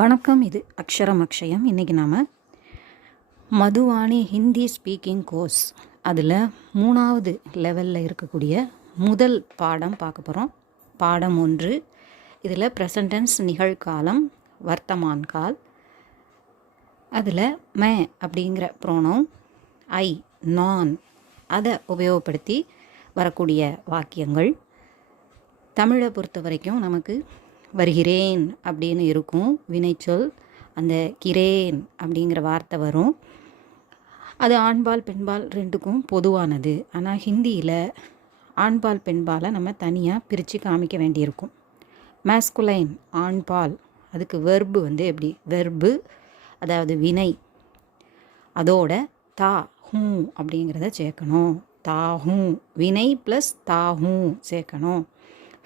வணக்கம். இது அக்ஷரம் அக்ஷயம். இன்றைக்கி நாம் மதுவாணி ஹிந்தி ஸ்பீக்கிங் கோர்ஸ் அதில் 3வது லெவலில் இருக்கக்கூடிய முதல் பாடம் பார்க்க போகிறோம். பாடம் 1. இதில் ப்ரெசன்ட் டென்ஸ் நிகழ்காலம், வர்த்தமான் கால். அதில் மே அப்படிங்கிற ப்ரோனவுன், ஐ, நான் அதை உபயோகப்படுத்தி வரக்கூடிய வாக்கியங்கள். தமிழை பொறுத்த வரைக்கும் நமக்கு வருகிறேன் அப்படின்னு இருக்கும் வினைச்சொல். அந்த கிரேன் அப்படிங்கிற வார்த்தை வரும். அது ஆண்பால் பெண்பால் ரெண்டுக்கும் பொதுவானது. ஆனால் ஹிந்தியில் ஆண்பால் பெண்பாலை நம்ம தனியாக பிரித்து காமிக்க வேண்டியிருக்கும். மேஸ்குலைன் ஆண்பால், அதுக்கு வெர்பு எப்படி வெர்பு, அதாவது வினை, அதோட தா ஹூ அப்படிங்கிறத சேர்க்கணும். தாஹூ வினை ப்ளஸ் தாஹூ சேர்க்கணும்.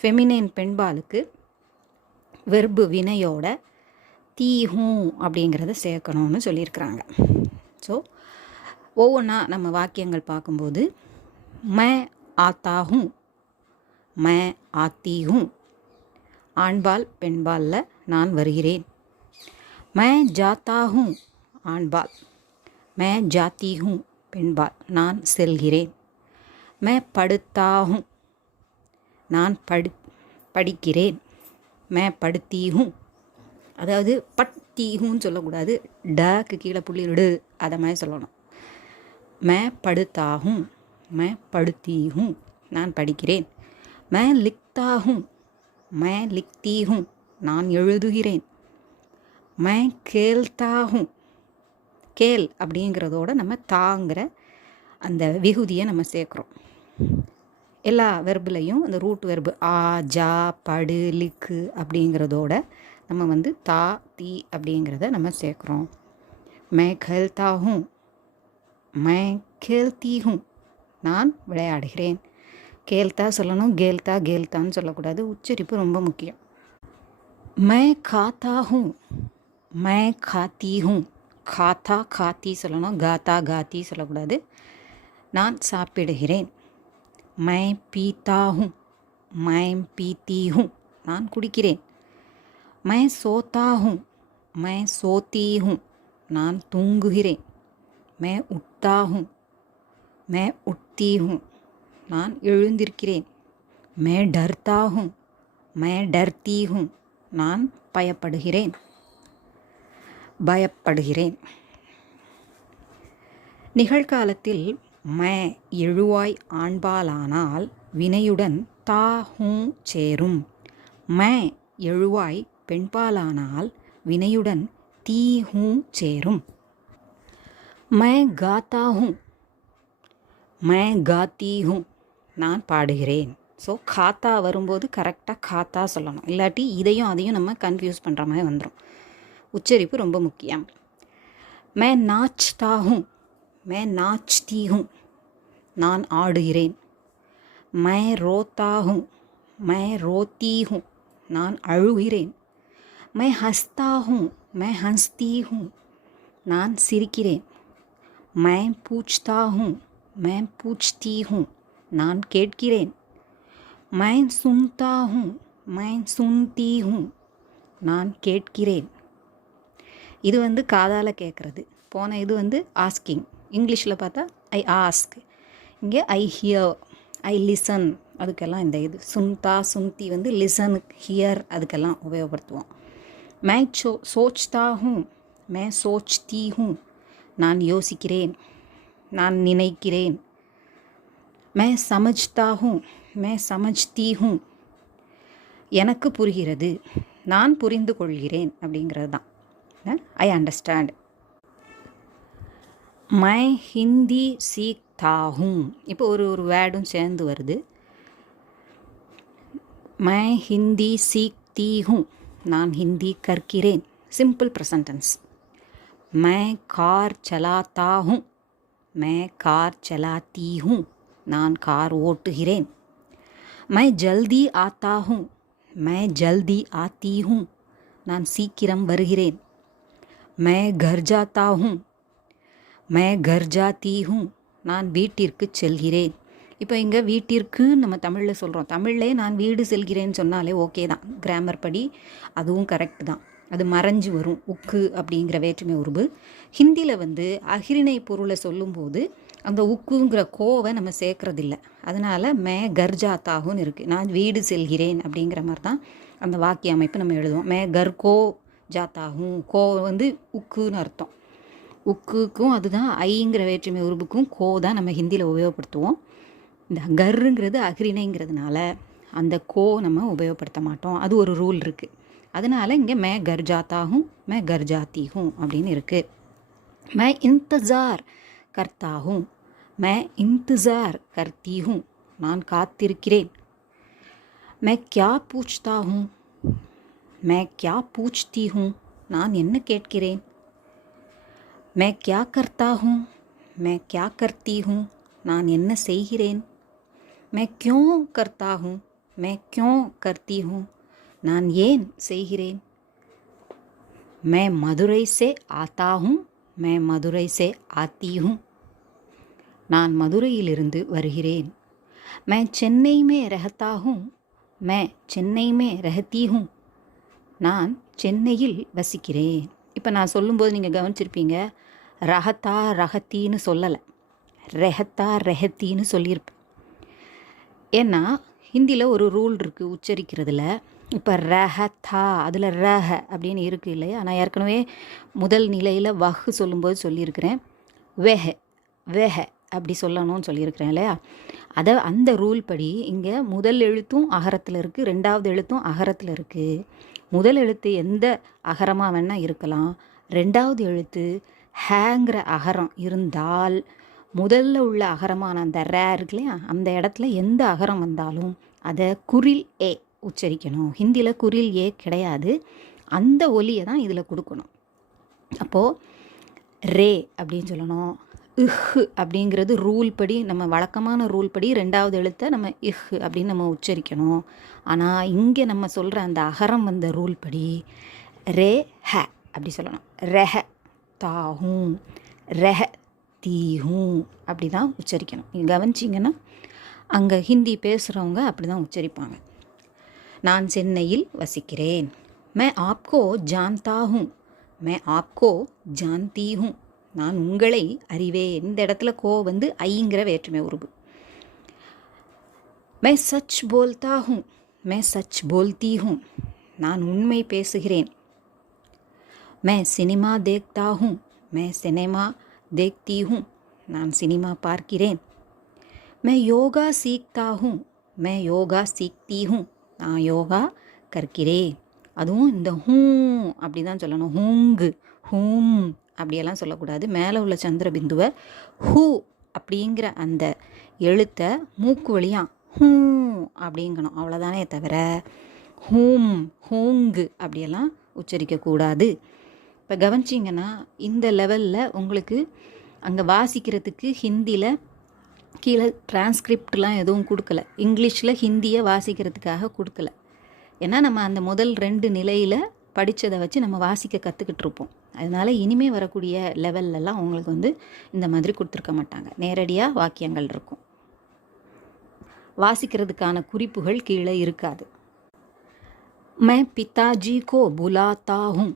ஃபெமினைன் பெண்பாலுக்கு வெர்பு வினையோட தீஹூ அப்படிங்கிறத சேர்க்கணும்னு சொல்லியிருக்கிறாங்க. ஸோ ஒவ்வொன்றா நம்ம வாக்கியங்கள் பார்க்கும்போது மே ஆத்தாஹூ, மே ஆத்தீஹூ ஆண்பால் பெண்பாலில் நான் வருகிறேன். மே ஜாத்தாஹூ ஆண்பால், மே ஜாத்தீஹூ பெண்பால் நான் செல்கிறேன். மே படுத்தாஹூ நான் படிக்கிறேன். மே படுத்தீஹூ, அதாவது பட்டீஹூன்னு சொல்லக்கூடாது, டக்கு கீழே புள்ளிடு அதை மாதிரி சொல்லணும். மே படுத்தாஹூ, மே படுத்தீஹூ நான் படிக்கிறேன். மே லிக்தாஹூ, மே லிக்தீஹூ நான் எழுதுகிறேன். மே கேல்தாஹூ, கேல் அப்படிங்கிறதோட நம்ம தாங்கிற அந்த விகுதியை நம்ம சேர்க்குறோம். எல்லா வெர்புலையும் அந்த ரூட் வெர்பு ஆ, ஜா, படு, லிக்கு அப்படிங்கிறதோட நம்ம தா, தீ அப்படிங்கிறத நம்ம சேர்க்குறோம். மே கேல்தாஹூ, மே கேல்தீஹூ நான் விளையாடுகிறேன். கேல்தா சொல்லணும், கேல்தா கேல்தான்னு சொல்லக்கூடாது. உச்சரிப்பு ரொம்ப முக்கியம். மே காத்தாஹூ, மே காத்தீஹூ, காத்தா காத்தி சொல்லணும், காத்தா காத்தி சொல்லக்கூடாது. நான் சாப்பிடுகிறேன். மே பீத்தாஹூ, மே பீத்தீஹூ நான் குடிக்கிறேன். மே சோத்தாஹூ, மே சோத்தீஹூ நான் தூங்குகிறேன். மே உட்டாஹூ, மே உட்தீஹூ நான் எழுந்திருக்கிறேன். மே டர்தாஹூ, மே டர்தீஹூ நான் பயப்படுகிறேன். நிகழ்காலத்தில் மே எழுவாய் ஆண்பாலானால் வினையுடன் தா ஹூ சேரும். மே எழுவாய் பெண்பாலானால் வினையுடன் தீ ஹூ சேரும். மே காத்தாஹூ, மே காத்தீஹூ நான் பாடுகிறேன். ஸோ காத்தா வரும்போது கரெக்டாக காத்தா சொல்லணும், இல்லாட்டி இதையும் அதையும் நம்ம கன்ஃபியூஸ் பண்ணுற மாதிரி வந்துடும். உச்சரிப்பு ரொம்ப முக்கியம். மே நாச்தாஹூ, மே நாச்தீஹூ நான் ஆடுகிறேன். மே ரோத்தாஹூ, மே ரோத்தீஹூ நான் அழுகிறேன். மே ஹஸ்தாஹூ, மே ஹன்ஸ்தீஹூ நான் சிரிக்கிறேன். மே பூச்தாஹூ, மே பூச்தீஹூ நான் கேட்கிறேன். மே சுன்தாஹூ, மே சுன்தீஹூ நான் கேட்கிறேன். இது காதால் கேட்குறது. போன இது ஆஸ்கிங். இங்கிலீஷில் பார்த்தா ஐ ஆஸ்க், இங்கே ஐ ஹியர், ஐ லிசன். அதுக்கெல்லாம் இந்த இது சுன்தா சுன்தி லிசன், ஹியர் அதுக்கெல்லாம் உபயோகப்படுத்துவோம். மே சோச்தாஹூ, மே சோச்தீஹூ நான் யோசிக்கிறேன், நான் நினைக்கிறேன். மே சமஜ்தாஹூ, மே சமஜ்தீஹூ எனக்கு புரிகிறது, நான் புரிந்து கொள்கிறேன் அப்படிங்கிறது தான் ஐ அண்டர்ஸ்டாண்ட். மை ஹிந்தி சீக்தாஹூ, இப்போ ஒரு வேர்டும் சேர்ந்து வருது. மை ஹிந்தி சீக்தீஹூ நான் ஹிந்தி கற்கிறேன். Simple present tense. மை கார் சலாத்தாஹூ, மை கார் சலாத்தீஹூ நான் கார் ஓட்டுகிறேன். மை ஜல்தி ஆத்தாஹூ, மை ஜல்தி ஆத்தீஹூ நான் சீக்கிரம் வருகிறேன். மை கர் ஜாத்தாஹூ, மே கர் ஜாத்தீஹூ நான் வீட்டிற்கு செல்கிறேன். இப்போ இங்கே வீட்டிற்கு நம்ம தமிழில் சொல்கிறோம். தமிழ்லே நான் வீடு செல்கிறேன்னு சொன்னாலே ஓகே தான், கிராமர் படி அதுவும் கரெக்ட் தான். அது மறைஞ்சு வரும். உக்கு அப்படிங்கிற வேற்றுமை உருபு. ஹிந்தியில் வந்து அகிரிணை பொருளை சொல்லும்போது அந்த உக்குங்கிற கோவை நம்ம சேர்க்கறதில்ல. அதனால் மே கர் ஜாத்தாகுன்னு இருக்குது. நான் வீடு செல்கிறேன் அப்படிங்கிற மாதிரி தான் அந்த வாக்கிய அமைப்பு நம்ம எழுதுவோம். மே கர் கோ ஜாத்தாகும். கோ வந்து உக்குன்னு அர்த்தம். உக்குக்கும் அதுதான் ஐங்கிற வேற்றுமை உருபுக்கும் கோ தான் நம்ம ஹிந்தியில் உபயோகப்படுத்துவோம். இந்த கர்ங்கிறது அகிரிணைங்கிறதுனால அந்த கோ நம்ம உபயோகப்படுத்த மாட்டோம். அது ஒரு ரூல் இருக்குது. அதனால் இங்கே மே கர் ஜாத்தாகும், மே கர் ஜாத்தி ஹூம் அப்படின்னு இருக்குது. மே இன்தஜார் கர்த்தா ஹூம், மே இன்தஜார் கர்த்தி ஹூம், நான் காத்திருக்கிறேன். மே கியா பூச்தா ஹூம், மே கியா பூச்தி ஹூம், நான் என்ன கேட்கிறேன். மே கியா கர்த்தா ஹூம், மே கியா கர்த்தி ஹூம், நான் என்ன செய்கிறேன். மே கியோं கர்த்தா ஹூம், மே கியோं கர்த்தி ஹூம், நான் ஏன் செய்கிறேன். மே மதுரை சே ஆத்தா ஹூம், மே மதுரை சே ஆத்தி ஹூம், நான் மதுரையிலிருந்து வருகிறேன். மே சென்னை மே ரஹத்தா ஹூம், மே சென்னை மே ரஹத்தி ஹூம், நான் சென்னையில் வசிக்கிறேன். இப்போ நான் சொல்லும்போது நீங்கள் கவனிச்சிருப்பீங்க, ரஹத்தா ரஹத்தின்னு சொல்லலை, ரெஹத்தா ரெஹத்தின்னு சொல்லியிருப்பேன். ஏன்னா ஹிந்தியில் ஒரு ரூல் இருக்குது உச்சரிக்கிறதுல. இப்போ ரஹத்தா அதில் ரஹ அப்படின்னு இருக்குது இல்லையா. நான் ஏற்கனவே முதல் நிலையில் வஹ் சொல்லும்போது சொல்லியிருக்கிறேன், வெஹ வெஹ அப்படி சொல்லணும்னு சொல்லியிருக்கிறேன் இல்லையா. அந்த ரூல் படி இங்கே முதல் எழுத்தும் அகரத்தில் இருக்குது, ரெண்டாவது எழுத்தும் அகரத்தில் இருக்குது. முதல் எழுத்து எந்த அகரமாக வேணால் இருக்கலாம். ரெண்டாவது எழுத்து ஹேங்கிற அகரம் இருந்தால் முதல்ல உள்ள அகரமான அந்த ரே இருக்கு இல்லையா, அந்த இடத்துல எந்த அகரம் வந்தாலும் அதை குரில் ஏ உச்சரிக்கணும். ஹிந்தியில் குரில் ஏ கிடையாது. அந்த ஒலியை தான் இதில் கொடுக்கணும். அப்போது ரே அப்படின்னு சொல்லணும். இஹ் அப்படிங்கிறது ரூல் படி, நம்ம வழக்கமான ரூல் படி ரெண்டாவது எழுத்தை நம்ம இஹ் அப்படின்னு நம்ம உச்சரிக்கணும். ஆனால் இங்கே நம்ம சொல்கிற அந்த அகரம் வந்த ரூல் படி ரே ஹ அப்படி சொல்லணும். ரெஹ தாஹூம், ரெஹ தீஹூம் அப்படி தான் உச்சரிக்கணும். நீங்கள் கவனிச்சிங்கன்னா அங்கே ஹிந்தி பேசுகிறவங்க அப்படி தான் உச்சரிப்பாங்க. நான் சென்னையில் வசிக்கிறேன். மே ஆப்கோ ஜான்தா ஹூம், மே ஆப்கோ ஜான்தி ஹூம், நான் உங்களை அறிவேன். இந்த இடத்துல கோ வந்து ஐங்கிற வேற்றுமை உருபு. மே சச் போல்தா ஹூம், மே சச் போல்தி ஹூம், நான் உண்மை பேசுகிறேன். மே சினிமா தேக்தா ஹூம், மே சினிமா தேக்தி ஹூம், நான் சினிமா பார்க்கிறேன். மே யோகா சீக்தா ஹூம், மே யோகா சீக்தி ஹூம், நான் யோகா கற்கிறேன். அதுவும் இந்த ஹூ அப்படி தான் சொல்லணும். ஹூங்கு ஹூம் அப்படியெல்லாம் சொல்லக்கூடாது. மேலே உள்ள சந்திர பிந்துவை ஹூ அப்படிங்கிற அந்த எழுத்தை மூக்கு வழியாக ஹூ அப்படிங்கணும். அவ்வளோதானே தவிர ஹூம் ஹூங்கு அப்படியெல்லாம் உச்சரிக்கக்கூடாது. இப்போ கவனிச்சிங்கன்னா இந்த லெவலில் உங்களுக்கு அங்கே வாசிக்கிறதுக்கு ஹிந்தியில் கீழே டிரான்ஸ்கிரிப்ட்லாம் எதுவும் கொடுக்கல. இங்கிலீஷில் ஹிந்தியை வாசிக்கிறதுக்காக கொடுக்கல. ஏன்னா நம்ம அந்த முதல் 2 நிலையில் படித்ததை வச்சு நம்ம வாசிக்க கற்றுக்கிட்டு இருப்போம். அதனால் இனிமேல் வரக்கூடிய லெவல்லலாம் உங்களுக்கு வந்து இந்த மாதிரி கொடுத்துருக்க மாட்டாங்க. நேரடியாக வாக்கியங்கள் இருக்கும். வாசிக்கிறதுக்கான குறிப்புகள் கீழே இருக்காது. மே பிதாஜி கோ புலாத்தா ஹூம்,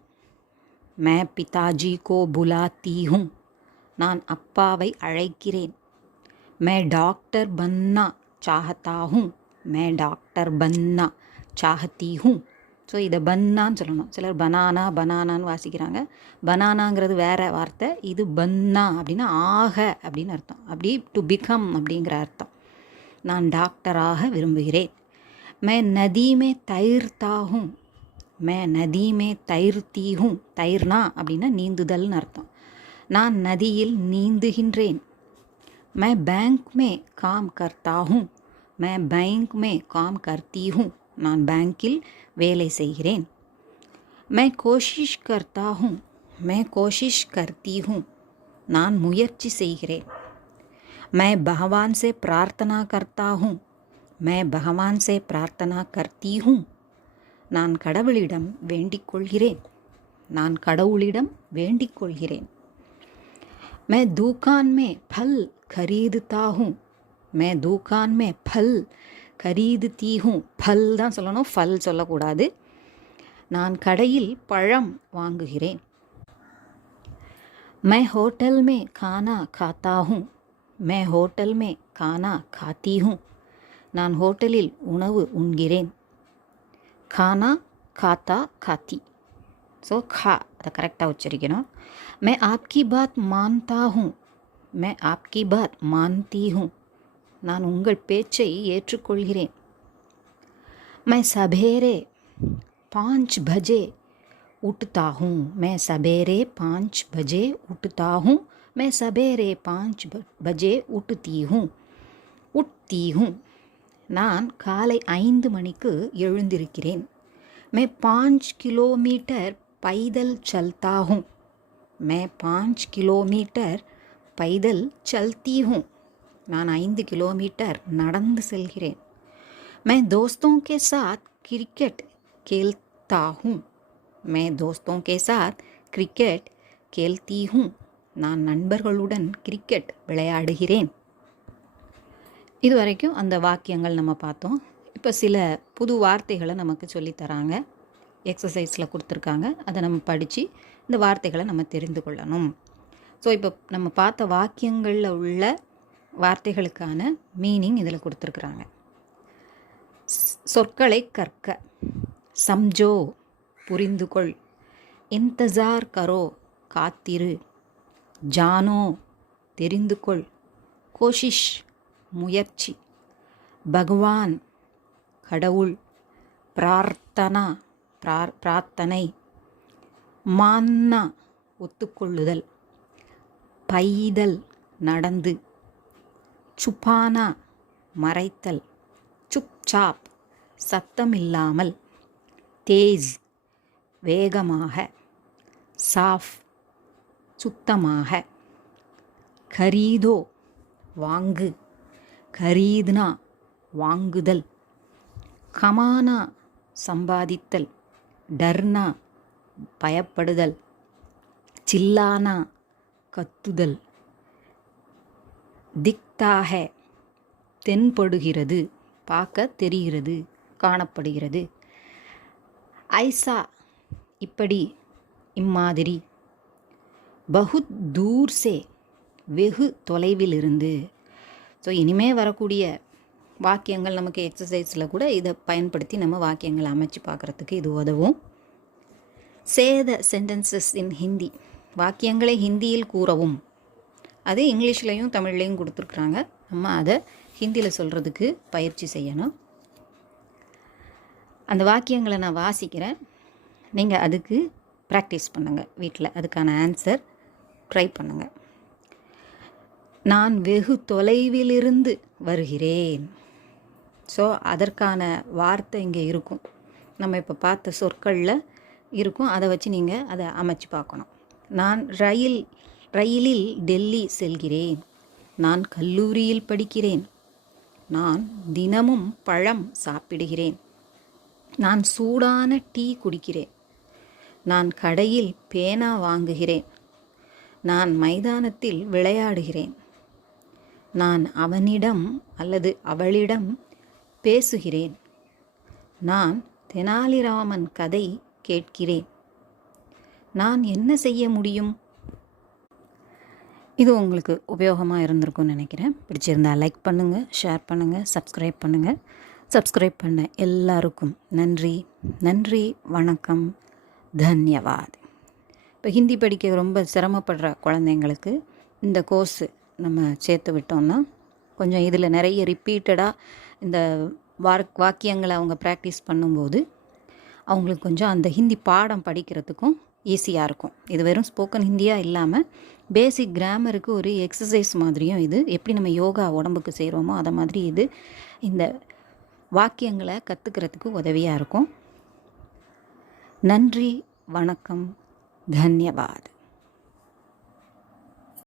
மே பிதாஜி கோ புலாத்தி ஹூம், நான் அப்பாவை அழைக்கிறேன். மே டாக்டர் பன்னா சாஹத்தா ஹூம், மே டாக்டர் பன்னா சாஹத்தி ஹூம். ஸோ இதை பன்னான்னு சொல்லணும். சிலர் பனானா பனானான்னு வாசிக்கிறாங்க. பனானாங்கிறது வேறு வார்த்தை. இது பன்னா அப்படின்னா ஆக அப்படின்னு அர்த்தம். அப்படி டு பிகம் அப்படிங்கிற அர்த்தம். நான் டாக்டராக விரும்புகிறேன். மே நதி மே தைர்த்தா ஹூம், மே நதி மே தைர்த்தி ஹூம், தைர்னா அப்படின்னா நீந்துதல்னு அர்த்தம். நான் நதியில் நீந்துகின்றேன். மே பேங்க் மே காம் கர்த்தா ஹூம், மே பேங்க் மே காம் கர்த்தி ஹூம், நான் பேங்கில் வேலை செய்கிறேன். மே கோஷிஷ் கர்த்தா ஹூம், மே கோஷிஷ் கர்த்தி ஹூம், நான் முயற்சி செய்கிறேன். மே பகவான் சே பிரார்த்தனா கர்த்தா ஹூம், மே பகவான் சே பிரார்த்தனா கர்த்தி ஹூம், நான் கடவுளிடம் வேண்டிக் கொள்கிறேன். நான் கடவுளிடம் வேண்டிக் கொள்கிறேன். மே தூக்கான் மே பல் खरीदता हूँ, मैं दुकान में फल खरीदती हूँ. फल தான் சொல்லணும், ஃபல் சொல்லக்கூடாது. நான் கடையில் பழம் வாங்குகிறேன். मैं होटल में खाना खाता हूँ. मैं होटल में खाना खाती हूँ. நான் ஹோட்டலில் உணவு உண்கிறேன். खाना खाता खाती. ஸோ खा அதை கரெக்டாக உச்சரிக்கணும். मैं आपकी बात मानता हूँ. मैं आपकी बात मानती हूँ. நான் உங்கள் பேச்சை ஏற்றுக்கொள்கிறேன். मैं सवेरे 5 बजे उठता हूँ. मैं सवेरे 5 बजे उठता हूँ. मैं सवेरे 5 बजे उठती हूँ. நான் காலை 5 மணிக்கு எழுந்திருக்கிறேன். मैं 5 किलोमीटर पैदल चलता हूँ. मैं 5 किलोमीटर पैदल चलती हूँ. நான் 5 கிலோமீட்டர் நடந்து செல்கிறேன். मैं दोस्तों के साथ क्रिकेट खेलता हूँ. मैं दोस्तों के साथ क्रिकेट खेलती हूँ. நான் நண்பர்களுடன் கிரிக்கெட் விளையாடுகிறேன். இதுவரைக்கும் அந்த வாக்கியங்கள் நம்ம பார்த்தோம். இப்போ சில புது வார்த்தைகளை நமக்கு சொல்லித்தராங்க. எக்ஸசைஸில் கொடுத்துருக்காங்க. அதை நம்ம படித்து இந்த வார்த்தைகளை நம்ம தெரிந்து கொள்ளணும். ஸோ இப்போ நம்ம பார்த்த வாக்கியங்களில் உள்ள வார்த்தைகளுக்கான மீனிங் இதில் கொடுத்துருக்குறாங்க. சொற்களை கற்க. சம்ஜோ புரிந்து கொள். இந்தஜார் கரோ காத்திரு. ஜானோ தெரிந்து கொள். கோஷிஷ் முயற்சி. பகவான் கடவுள். பிரார்த்தனா பிரார்த்தனை. மான்னா ஒத்துக்கொள்ளுதல். பைதல் நடந்து. சுப்பானா மறைத்தல். சுப்சாப் சத்தமில்லாமல். தேஸ் வேகமாக. சாஃப் சுத்தமாக. கரீதோ வாங்கு. கரீத்னா வாங்குதல். கமானா சம்பாதித்தல். டர்னா பயப்படுதல். சில்லானா கத்துதல். திக்தாக தென்படுகிறது, பார்க்க தெரிகிறது, காணப்படுகிறது. ஐசா இப்படி, இம்மாதிரி. பகுத் தூர் சே வெகு தொலைவிலிருந்து. ஸோ இனிமே வரக்கூடிய வாக்கியங்கள் நமக்கு எக்ஸசைஸில் கூட இதை பயன்படுத்தி நம்ம வாக்கியங்களை அமைச்சு பார்க்குறதுக்கு இது உதவும். சேத சென்டென்சஸ் இன் ஹிந்தி. வாக்கியங்களை ஹிந்தியில் கூறவும். அது இங்கிலீஷ்லேயும் தமிழ்லேயும் கொடுத்துருக்குறாங்க. நம்ம அதை ஹிந்தியில் சொல்கிறதுக்கு பயிற்சி செய்யணும். அந்த வாக்கியங்களை நான் வாசிக்கிறேன். நீங்கள் அதுக்கு ப்ராக்டிஸ் பண்ணுங்கள் வீட்டில். அதுக்கான ஆன்சர் ட்ரை பண்ணுங்கள். நான் வெகு தொலைவிலிருந்து வருகிறேன். ஸோ அதற்கான வார்த்தை இங்கே இருக்கும். நம்ம இப்போ பார்த்த சொற்களில் இருக்கும். அதை வச்சு நீங்கள் அதை அமைச்சு பார்க்கணும். நான் ரயிலில் டெல்லி செல்கிறேன். நான் கல்லூரியில் படிக்கிறேன். நான் தினமும் பழம் சாப்பிடுகிறேன். நான் சூடான டீ குடிக்கிறேன். நான் கடையில் பேனா வாங்குகிறேன். நான் மைதானத்தில் விளையாடுகிறேன். நான் அவனிடம் அல்லது அவளிடம் பேசுகிறேன். நான் தெனாலிராமன் கதை கேட்கிறேன். நான் என்ன செய்ய முடியும்? இது உங்களுக்கு உபயோகமாக இருந்திருக்கும்னு நினைக்கிறேன். பிடிச்சிருந்தா லைக் பண்ணுங்கள், ஷேர் பண்ணுங்கள், சப்ஸ்கிரைப் பண்ணுங்கள். சப்ஸ்கிரைப் பண்ண எல்லாருக்கும் நன்றி. நன்றி, வணக்கம், தன்யவாத். இப்போ ஹிந்தி படிக்க ரொம்ப சிரமப்படுற குழந்தைங்களுக்கு இந்த கோர்ஸு நம்ம சேர்த்து விட்டோம்னா கொஞ்சம் இதில் நிறைய ரிப்பீட்டடாக இந்த வாக்கியங்களை அவங்க ப்ராக்டிஸ் பண்ணும்போது அவங்களுக்கு கொஞ்சம் அந்த ஹிந்தி பாடம் படிக்கிறதுக்கும் ஈஸியாக இருக்கும். இது வெறும் ஸ்போக்கன் ஹிந்தியாக இல்லாமல் பேசிக் கிராமருக்கு ஒரு எக்ஸசைஸ் மாதிரியும் இது. எப்படி நம்ம யோகா உடம்புக்கு செய்கிறோமோ அதை மாதிரி இது இந்த வாக்கியங்களை கற்றுக்கிறதுக்கு உதவியாக இருக்கும். நன்றி, வணக்கம், தன்யவாத்.